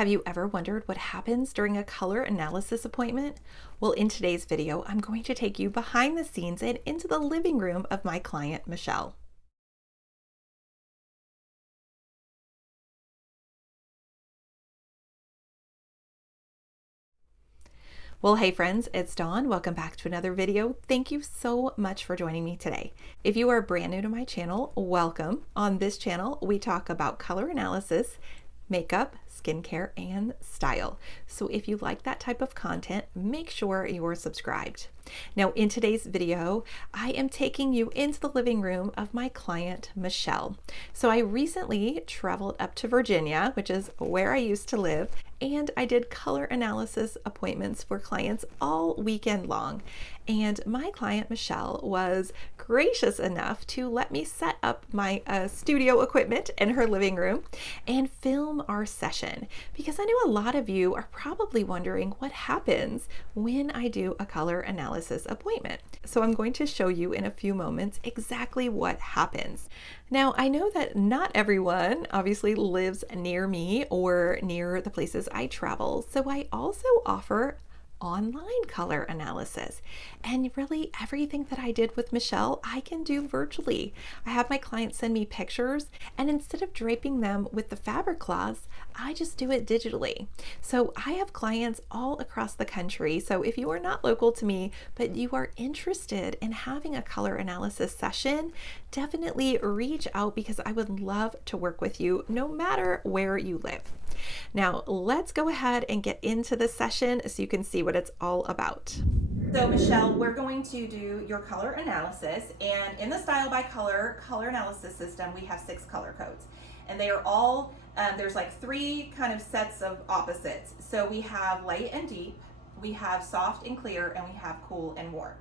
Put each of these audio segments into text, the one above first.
Have you ever wondered what happens during a color analysis appointment? Well, in today's video, I'm going to take you behind the scenes and into the living room of my client, Michelle. Well, hey friends, it's Dawn. Welcome back to another video. Thank you so much for joining me today. If you are brand new to my channel, welcome. On this channel, we talk about color analysis, makeup, skincare, and style. So if you like that type of content, make sure you're subscribed. Now, in today's video, I am taking you into the living room of my client, Michelle. So I recently traveled up to Virginia, which is where I used to live, and I did color analysis appointments for clients all weekend long. And my client, Michelle, was gracious enough to let me set up my studio equipment in her living room and film our session, because I know a lot of you are probably wondering what happens when I do a color analysis appointment. So I'm going to show you in a few moments exactly what happens. Now, I know that not everyone obviously lives near me or near the places I travel, so I also offer online color analysis. And really everything that I did with Michelle, I can do virtually. I have my clients send me pictures, and instead of draping them with the fabric cloths, I just do it digitally. So I have clients all across the country. So if you are not local to me, but you are interested in having a color analysis session, definitely reach out, because I would love to work with you no matter where you live. Now, let's go ahead and get into the session so you can see what it's all about. So Michelle, we're going to do your color analysis, and in the Style by Color analysis system, we have 6 color codes, and they are all, there's like 3 kind of sets of opposites. So we have light and deep, we have soft and clear, and we have cool and warm.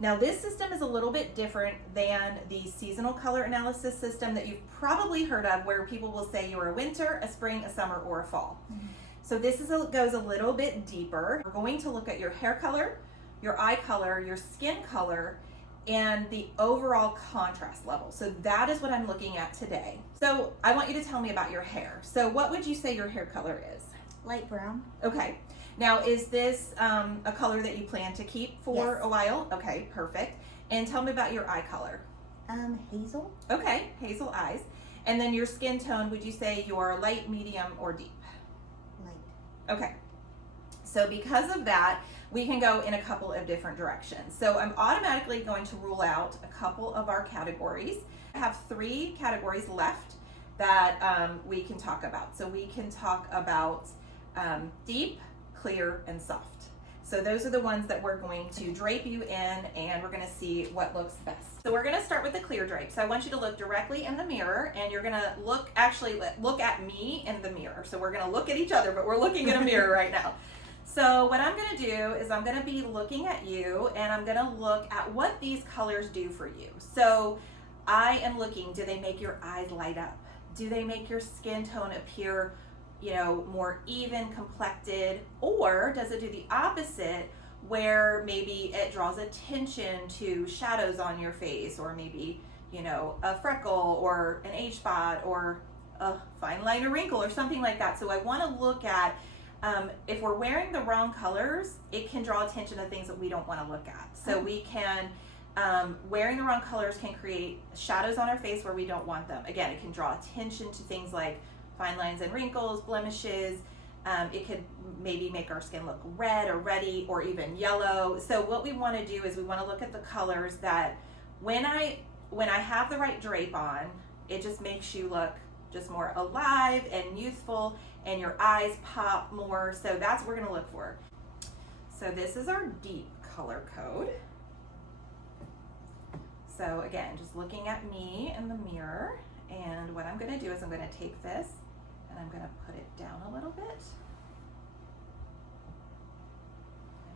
Now this system is a little bit different than the seasonal color analysis system that you've probably heard of, where people will say you're a winter, a spring, a summer, or a fall. So this goes a little bit deeper. We're going to look at your hair color, your eye color, your skin color, and the overall contrast level. So that is what I'm looking at today. So I want you to tell me about your hair. So what would you say your hair color is? Light brown. Okay. Now, is this a color that you plan to keep for Yes. a while? Okay, perfect. And tell me about your eye color. Hazel. Okay, hazel eyes. And then your skin tone, would you say you're light, medium, or deep? Light. Okay. So because of that, we can go in a couple of different directions. So I'm automatically going to rule out a couple of our categories. I have 3 categories left that we can talk about. So we can talk about deep, clear, and soft. So those are the ones that we're going to drape you in, and we're going to see what looks best. So we're going to start with the clear drape. So I want you to look directly in the mirror, and you're going to look at me in the mirror. So we're going to look at each other, but we're looking in a mirror right now. So what I'm going to do is I'm going to be looking at you, and I'm going to look at what these colors do for you. So I am looking, do they make your eyes light up? Do they make your skin tone appear, you know, more even complected? Or does it do the opposite, where maybe it draws attention to shadows on your face, or maybe, you know, a freckle or an age spot or a fine line or wrinkle or something like that. So I want to look at, if we're wearing the wrong colors, it can draw attention to things that we don't want to look at. So we can, wearing the wrong colors can create shadows on our face where we don't want them. Again, it can draw attention to things like fine lines and wrinkles, blemishes. It could maybe make our skin look red or reddy or even yellow. So what we want to do is we want to look at the colors that when I have the right drape on, it just makes you look just more alive and youthful, and your eyes pop more. So that's what we're going to look for. So this is our deep color code. So again, just looking at me in the mirror, and what I'm going to do is I'm going to take this and I'm going to put it down a little bit, and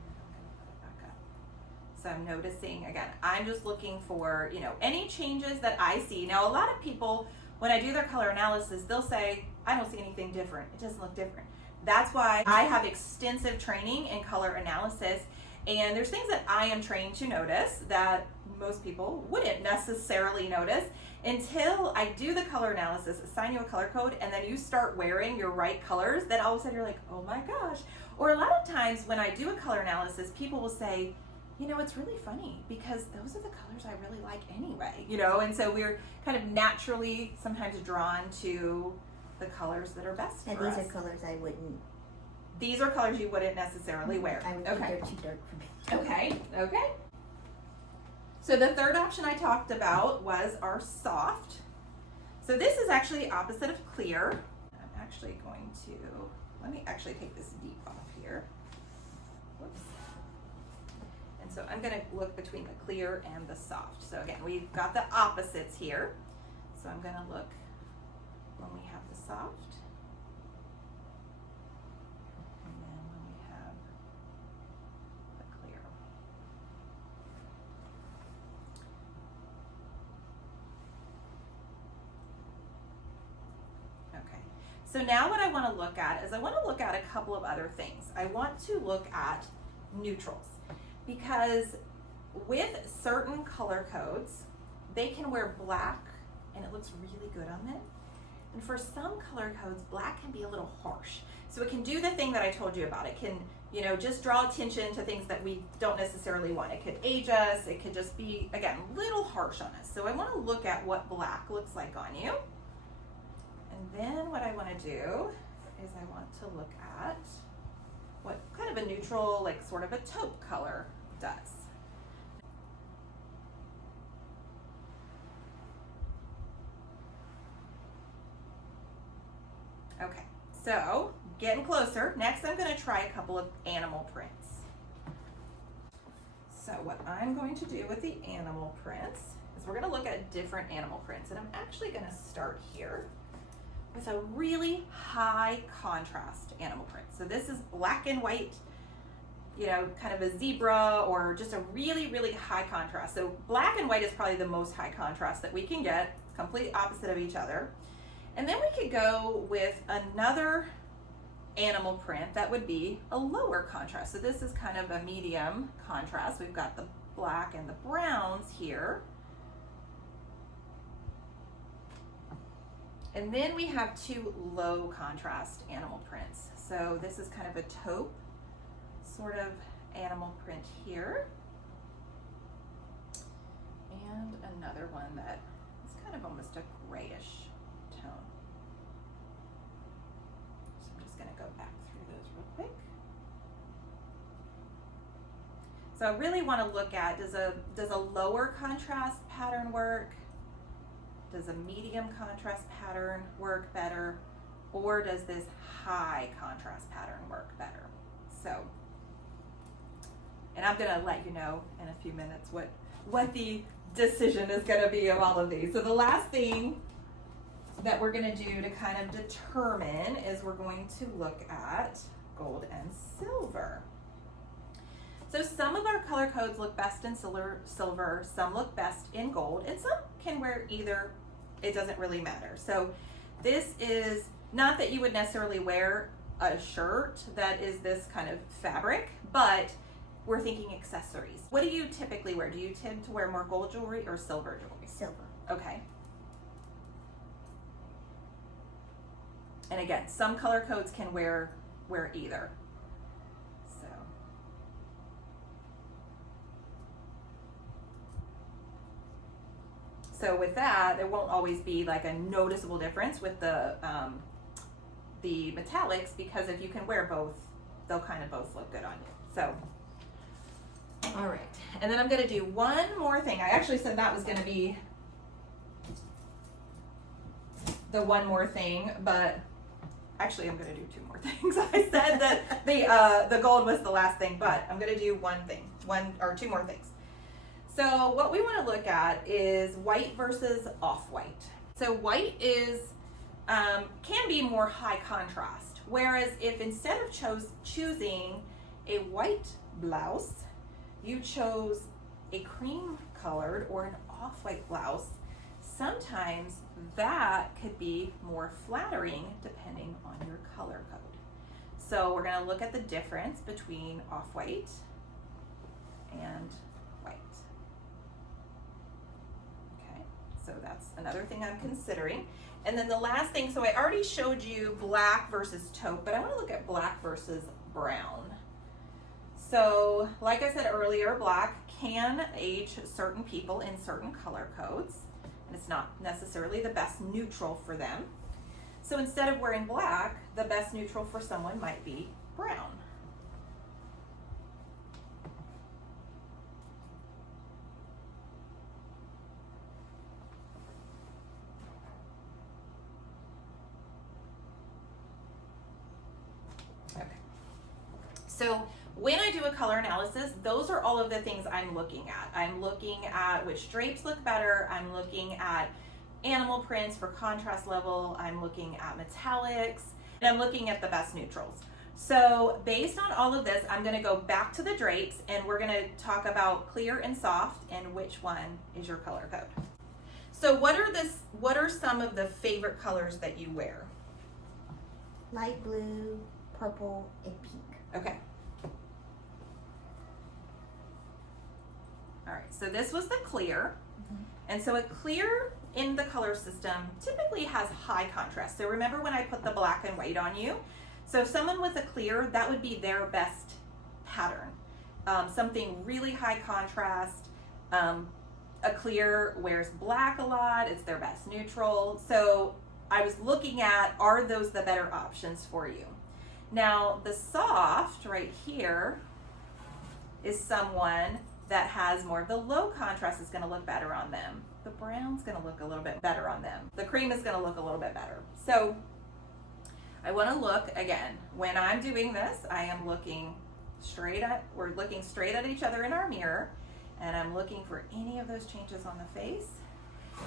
then I'm going to put it back up. So I'm noticing, again, I'm just looking for, you know, any changes that I see. Now, a lot of people, when I do their color analysis, they'll say, I don't see anything different. It doesn't look different. That's why I have extensive training in color analysis, and there's things that I am trained to notice that most people wouldn't necessarily notice. until I do the color analysis, assign you a color code, and then you start wearing your right colors, then all of a sudden you're like, oh my gosh. Or a lot of times when I do a color analysis, people will say, you know, it's really funny because those are the colors I really like anyway, you know, and so we're kind of naturally sometimes drawn to the colors that are best And for these us. are colors I wouldn't. These are colors you wouldn't necessarily wear. I would think Okay. they're too dark for me. Okay, okay. So the third option I talked about was our soft. So this is actually opposite of clear. I'm actually going to, let me actually take this deep off here. Whoops. And so I'm gonna look between the clear and the soft. So again, we've got the opposites here. So I'm gonna look when we have the soft. And then when we have the clear. Okay, so now what I want to look at is I want to look at a couple of other things. I want to look at neutrals because with certain color codes, they can wear black and it looks really good on them. And for some color codes, black can be a little harsh. So it can do the thing that I told you about. It can, you know, just draw attention to things that we don't necessarily want. It could age us. It could just be, again, a little harsh on us. So I want to look at what black looks like on you. And then what I want to do is I want to look at what kind of a neutral, like sort of a taupe color does. Okay, so getting closer. Next, I'm going to try a couple of animal prints. So what I'm going to do with the animal prints is we're going to look at different animal prints. And I'm actually going to start here with a really high contrast animal print. So this is black and white, you know, kind of a zebra or just a really, really high contrast. So black and white is probably the most high contrast that we can get, complete opposite of each other. And then we could go with another animal print that would be a lower contrast. So this is kind of a medium contrast. We've got the black and the browns here. And then we have two low contrast animal prints. So this is kind of a taupe sort of animal print here. And another one that is kind of almost a grayish tone. So I'm just gonna go back through those real quick. So I really wanna look at, does a lower contrast pattern work? Does a medium contrast pattern work better? Or does this high contrast pattern work better? So, and I'm gonna let you know in a few minutes what the decision is gonna be of all of these. So the last thing that we're gonna do to kind of determine is we're going to look at gold and silver. So some of our color codes look best in silver, some look best in gold, and some can wear either. It doesn't really matter. So this is not that you would necessarily wear a shirt that is this kind of fabric, but we're thinking accessories. What do you typically wear? Do you tend to wear more gold jewelry or silver jewelry? Silver. Okay. And again, some color codes can wear either. So with that, there won't always be like a noticeable difference with the metallics, because if you can wear both, they'll kind of both look good on you. So, all right. And then I'm gonna do one more thing. I actually said that was gonna be the one more thing, but actually I'm gonna do two more things. I said that the gold was the last thing, but I'm gonna do one or two more things. So what we want to look at is white versus off-white. So white is can be more high contrast, whereas if instead of choosing a white blouse, you chose a cream colored or an off-white blouse, sometimes that could be more flattering depending on your color code. So we're going to look at the difference between off-white and white. So that's another thing I'm considering. And then the last thing, so I already showed you black versus taupe, but I want to look at black versus brown. So like I said earlier, black can age certain people in certain color codes, and it's not necessarily the best neutral for them. So instead of wearing black, the best neutral for someone might be brown. Okay. So when I do a color analysis, those are all of the things I'm looking at. I'm looking at which drapes look better. I'm looking at animal prints for contrast level. I'm looking at metallics, and I'm looking at the best neutrals. So based on all of this, I'm going to go back to the drapes, and we're going to talk about clear and soft and which one is your color code. So what are some of the favorite colors that you wear? Light blue, purple, and pink. Okay. All right, so this was the clear. And so a clear in the color system typically has high contrast. So remember when I put the black and white on you? So if someone with a clear, that would be their best pattern. Something really high contrast. A clear wears black a lot, it's their best neutral. So I was looking at, are those the better options for you? Now the soft right here is someone that has more of the low contrast is going to look better on them. The brown's going to look a little bit better on them. The cream is going to look a little bit better. So I want to look again. When I'm doing this, I am looking straight at, we're looking straight at each other in our mirror, and I'm looking for any of those changes on the face.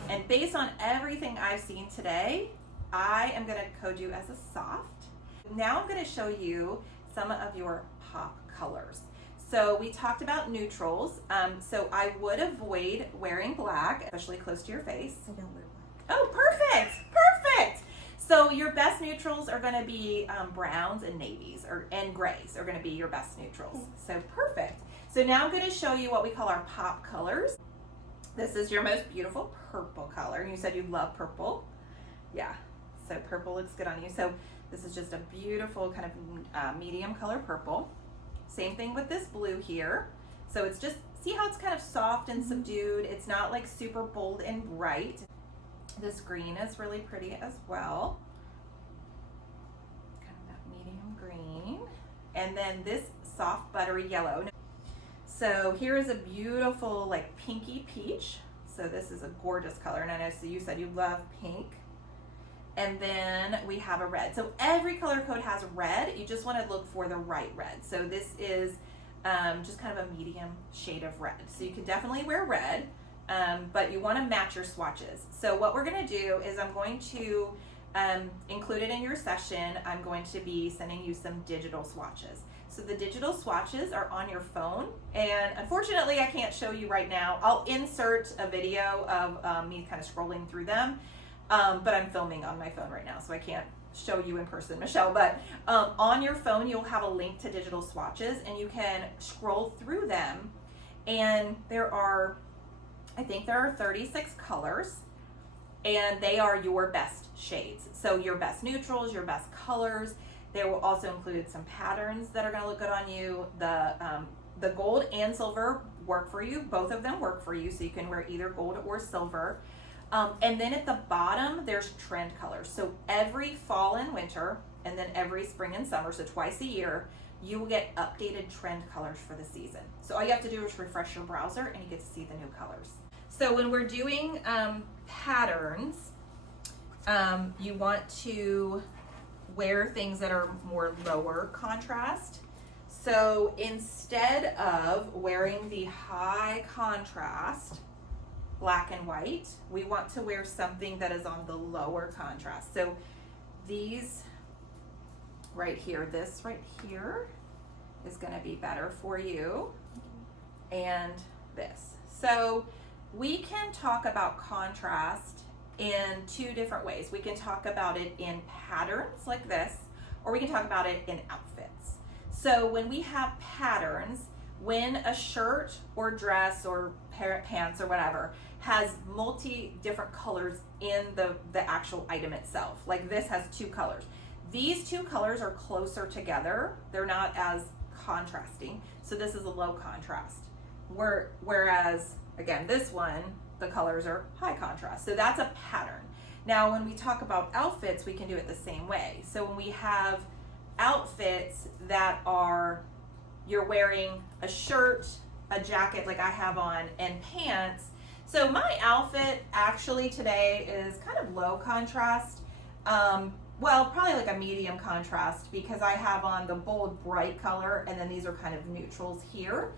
And based on everything I've seen today, I am going to code you as a soft. Now I'm going to show you some of your pop colors. So we talked about neutrals. So I would avoid wearing black, especially close to your face. I don't wear black. Oh, perfect, perfect. So your best neutrals are going to be browns and navies, and grays are going to be your best neutrals. So perfect. So now I'm going to show you what we call our pop colors. This is your most beautiful purple color. You said you love purple. Yeah, so purple looks good on you. So this is just a beautiful kind of medium color purple. Same thing with this blue here. So it's just, see how it's kind of soft and subdued. It's not like super bold and bright. This green is really pretty as well. Kind of that medium green. And then this soft buttery yellow. So here is a beautiful like pinky peach. So this is a gorgeous color. And I know, so you said you love pink. And then we have a red. So every color code has red. You just want to look for the right red. So this is just kind of a medium shade of red. So you can definitely wear red, but you want to match your swatches. So what we're going to do is I'm going to include it in your session. I'm going to be sending you some digital swatches. So the digital swatches are on your phone, and unfortunately I can't show you right now. I'll insert a video of me kind of scrolling through them. But I'm filming on my phone right now, so I can't show you in person, Michelle. But on your phone, you'll have a link to digital swatches, and you can scroll through them. And I think there are 36 colors, and they are your best shades. So your best neutrals, your best colors. They will also include some patterns that are going to look good on you. The gold and silver work for you. Both of them work for you, so you can wear either gold or silver. And then at the bottom, there's trend colors. So every fall and winter, and then every spring and summer, so twice a year, you will get updated trend colors for the season. So all you have to do is refresh your browser and you get to see the new colors. So when we're doing patterns, you want to wear things that are more lower contrast. So instead of wearing the high contrast black and white, we want to wear something that is on the lower contrast. So these right here, this right here is going to be better for you, and this. So we can talk about contrast in two different ways. We can talk about it in patterns like this, or we can talk about it in outfits. So when we have patterns, when a shirt or dress or pants or whatever has multi different colors in the actual item itself. Like this has 2 colors. These 2 colors are closer together. They're not as contrasting. So this is a low contrast. Whereas, again, this one, the colors are high contrast. So that's a pattern. Now, when we talk about outfits, we can do it the same way. So when we have outfits that are, you're wearing a shirt, a jacket like I have on, and pants. So my outfit actually today is kind of low contrast. Well, probably like a medium contrast because I have on the bold bright color and then these are kind of neutrals here.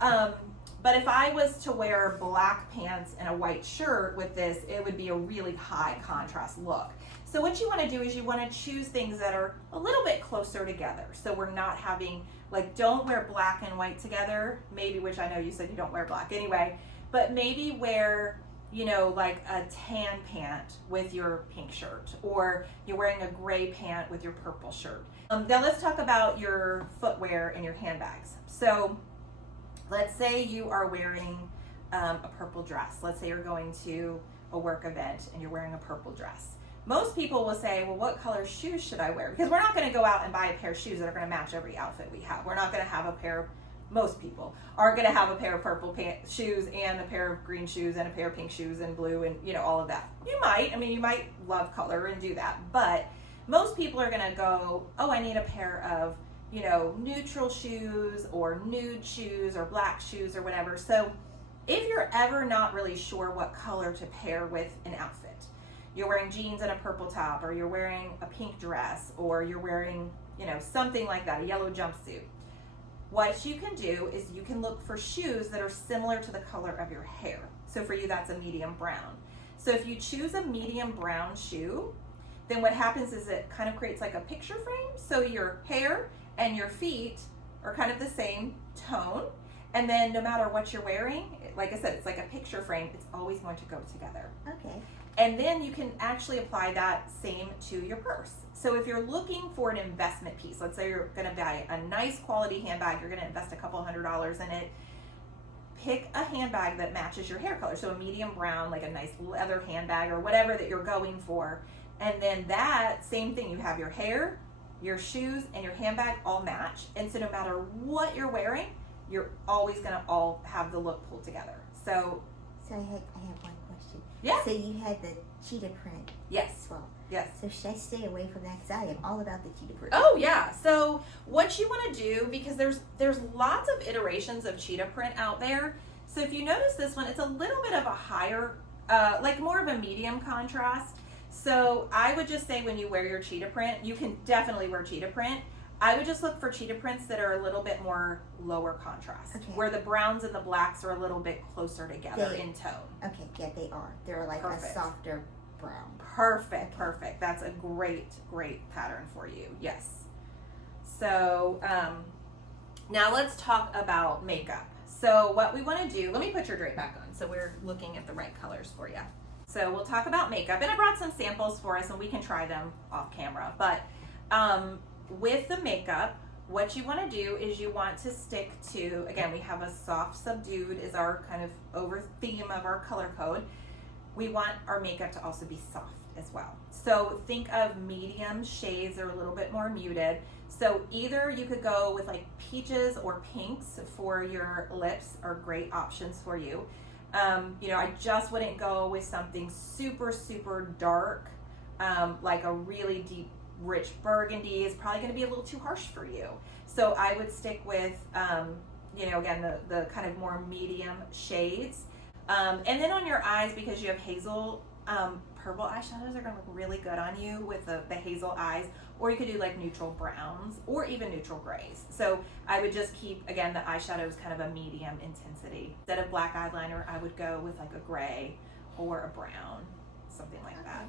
But if I was to wear black pants and a white shirt with this, it would be a really high contrast look. So what you want to do is you want to choose things that are a little bit closer together. So we're not having, like, don't wear black and white together, maybe, which I know you said you don't wear black anyway, but maybe wear, you know, like a tan pant with your pink shirt, or you're wearing a gray pant with your purple shirt. Now let's talk about your footwear and your handbags. So let's say you are wearing a purple dress. Let's say you're going to a work event and you're wearing a purple dress. Most people will say, well, what color shoes should I wear? Because we're not going to go out and buy a pair of shoes that are going to match every outfit we have. We're not going to have a pair of, most people are going to have a pair of purple shoes and a pair of green shoes and a pair of pink shoes and blue and, you know, all of that. You might love color and do that, but most people are going to go, oh, I need a pair of, you know, neutral shoes or nude shoes or black shoes or whatever. So if you're ever not really sure what color to pair with an outfit, you're wearing jeans and a purple top, or you're wearing a pink dress, or you're wearing, you know, something like that, a yellow jumpsuit. What you can do is you can look for shoes that are similar to the color of your hair. So for you, that's a medium brown. So if you choose a medium brown shoe, then what happens is it kind of creates like a picture frame. So your hair and your feet are kind of the same tone. And then no matter what you're wearing, like I said, it's like a picture frame. It's always going to go together. Okay. And then you can actually apply that same to your purse. So if you're looking for an investment piece, let's say you're going to buy a nice quality handbag, you're going to invest a couple $100s in it, pick a handbag that matches your hair color. So a medium brown, like a nice leather handbag or whatever that you're going for. And then that same thing, you have your hair, your shoes, and your handbag all match. And so no matter what you're wearing, you're always going to all have the look pulled together. So I have one question. Yeah. So you had the cheetah print. Yes. As well. Yes. So should I stay away from that? Because I am all about the cheetah print. Oh yeah. So what you want to do, because there's lots of iterations of cheetah print out there. So if you notice this one, it's a little bit of a higher, like more of a medium contrast. So I would just say when you wear your cheetah print, you can definitely wear cheetah print. I would just look for cheetah prints that are a little bit more lower contrast, okay, where the browns and the blacks are a little bit closer together in tone. Okay, yeah, they are. They're like Perfect. a softer brown. Perfect, Okay. perfect. That's a great pattern for you. Yes. So now let's talk about makeup. So what we want to do, let me put your drape back on so we're looking at the right colors for you. So we'll talk about makeup, and I brought some samples for us and we can try them off camera. But with the makeup, what you want to do is you want to stick to, again, we have a soft subdued is our kind of over theme of our color code. We want our makeup to also be soft as well. So think of medium shades that are a little bit more muted. So either you could go with like peaches or pinks for your lips are great options for you. You know, I just wouldn't go with something super, super dark, like a really deep, rich burgundy is probably going to be a little too harsh for you. So I would stick with, you know, again, the kind of more medium shades. And then on your eyes, because you have hazel, purple eyeshadows are going to look really good on you with the hazel eyes, or you could do like neutral browns or even neutral grays. So I would just keep, again, the eyeshadows kind of a medium intensity. Instead of black eyeliner, I would go with like a gray or a brown, something like that.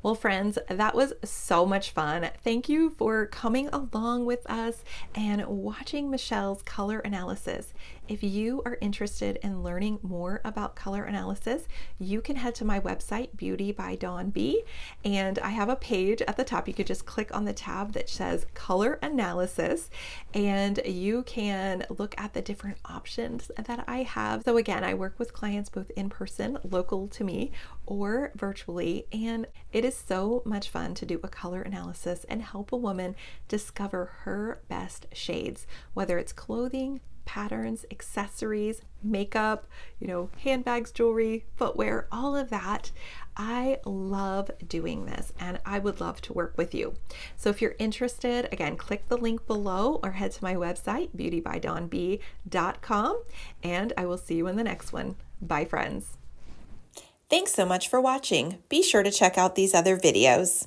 Well, friends, that was so much fun. Thank you for coming along with us and watching Michelle's color analysis. If you are interested in learning more about color analysis, you can head to my website, Beauty by Dawn B, and I have a page at the top. You could just click on the tab that says color analysis, and you can look at the different options that I have. So again, I work with clients both in person, local to me, or virtually, and it is so much fun to do a color analysis and help a woman discover her best shades, whether it's clothing, patterns, accessories, makeup, handbags, jewelry, footwear, all of that. I love doing this and I would love to work with you. So if you're interested, again, click the link below or head to my website, beautybydawnb.com, and I will see you in the next one. Bye, friends. Thanks so much for watching. Be sure to check out these other videos.